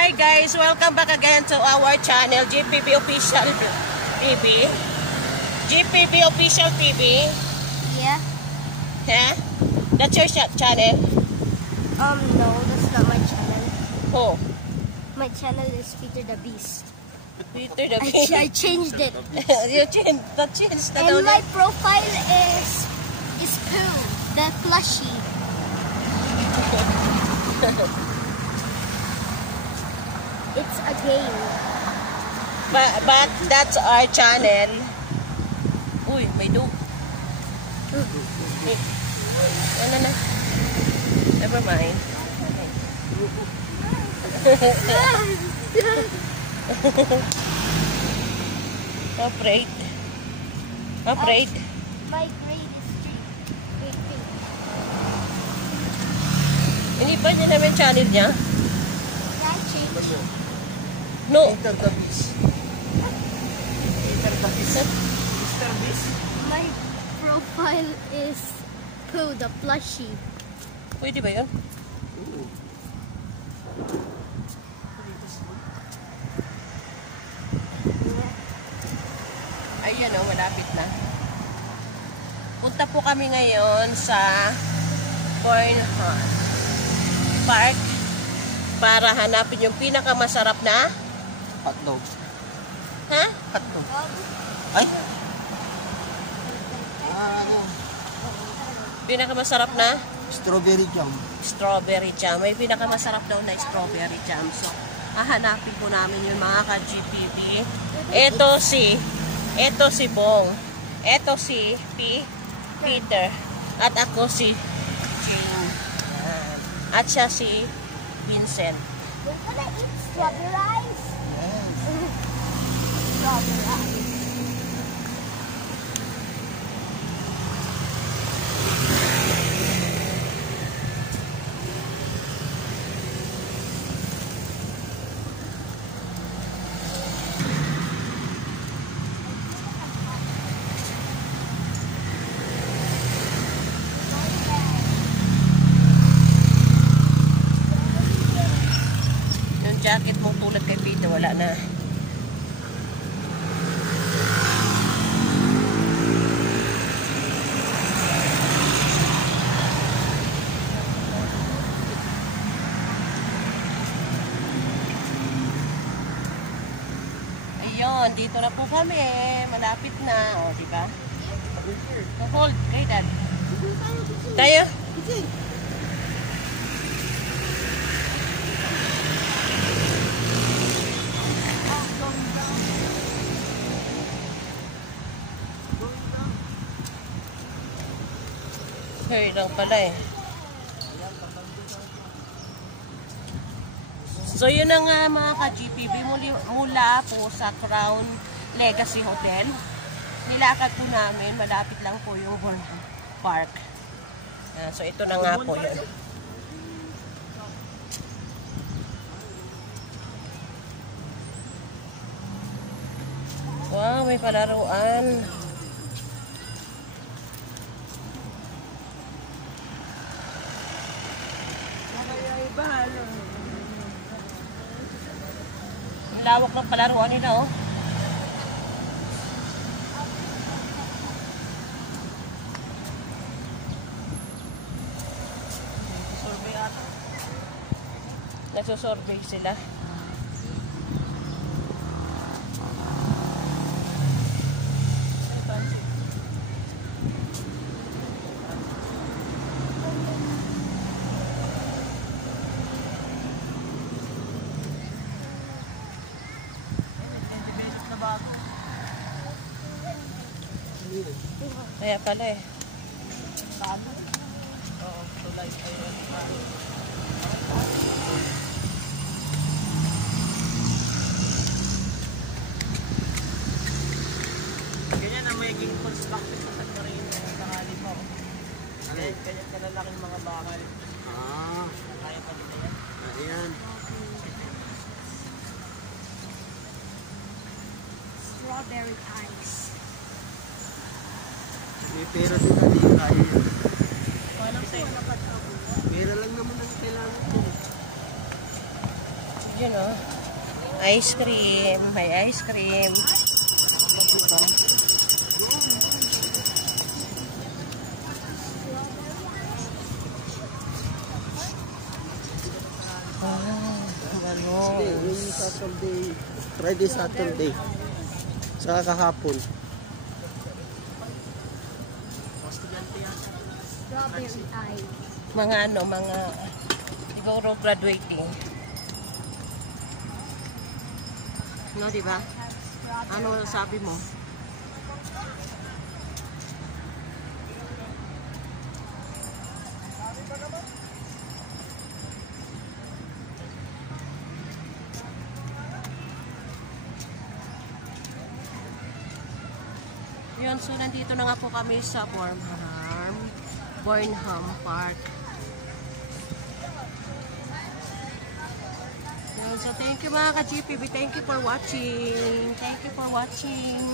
Hi guys, welcome back again to our channel, GPB Official TV. GPB Official TV. Yeah. Yeah? That's your channel? No, that's not my channel. Oh. My channel is Peter the Beast. Peter the Beast. I changed it. You changed the And my profile is Pooh, the plushie. It's a game. But that's our channel. Uy, may do. Ano na? Never mind. Afraid. Afraid. My grade is 3. Grade 3. Hindi ba niya namin channel niya? Can I change? No. Peter the Beast. Peter the Beast. Mr. Beast. My profile is Pooh, the plushie. Pwede ba yun? Ayan o, malapit na. Punta po kami ngayon sa Barnhart Park para hanapin yung pinakamasarap na Hotdog. ha? Hotdog. Ay? Pinakamasarap na Strawberry jam. strawberry jam. May pinakamasarap daw na strawberry jam. So, hahanapin po namin yung mga ka-GPB. Ito si Bong. Ito si Peter. At ako si Jane. Yan. At siya si Vincent. We're gonna eat strawberries. Yes. Strawberries. Yung jacket mong tulad kay Peter, wala na. Ayun, dito na po kami. Malapit na. O, diba? Hold. Kay Dad. Tayo. Here lang pala eh. So yun na nga mga ka-GPB, mula po sa Crown Legacy Hotel. Nilakad po namin, malapit lang po yung Barnhart Park. So ito na nga po yun. Wow, may palaruan. Ang lawak ng palaruan nila, oh. Survey ata. Nagsusurvey sila. Kaya pala eh. Oo, tulay kayo. Ganyan ang magiging construction sa submarine ng sakali po. Ganyan kalalaking mga bakal. Kaya pa nila yan. Ayan. Strawberry ice. May pera din na di kaya yan. Walang sa'yo. Pera lang naman ang kailangan din. Yun o. Ice cream. May ice cream. Diba? Hindi, yung Saturday, Friday, Saturday. Saka kahapon. Strawberry ice. Mga ano, mga siguro graduating. No, di ba? Ano sabi mo? Yun, so nandito na nga po kami sa Burnham Park. Yun, so thank you mga ka-GPB. Thank you for watching. Thank you for watching.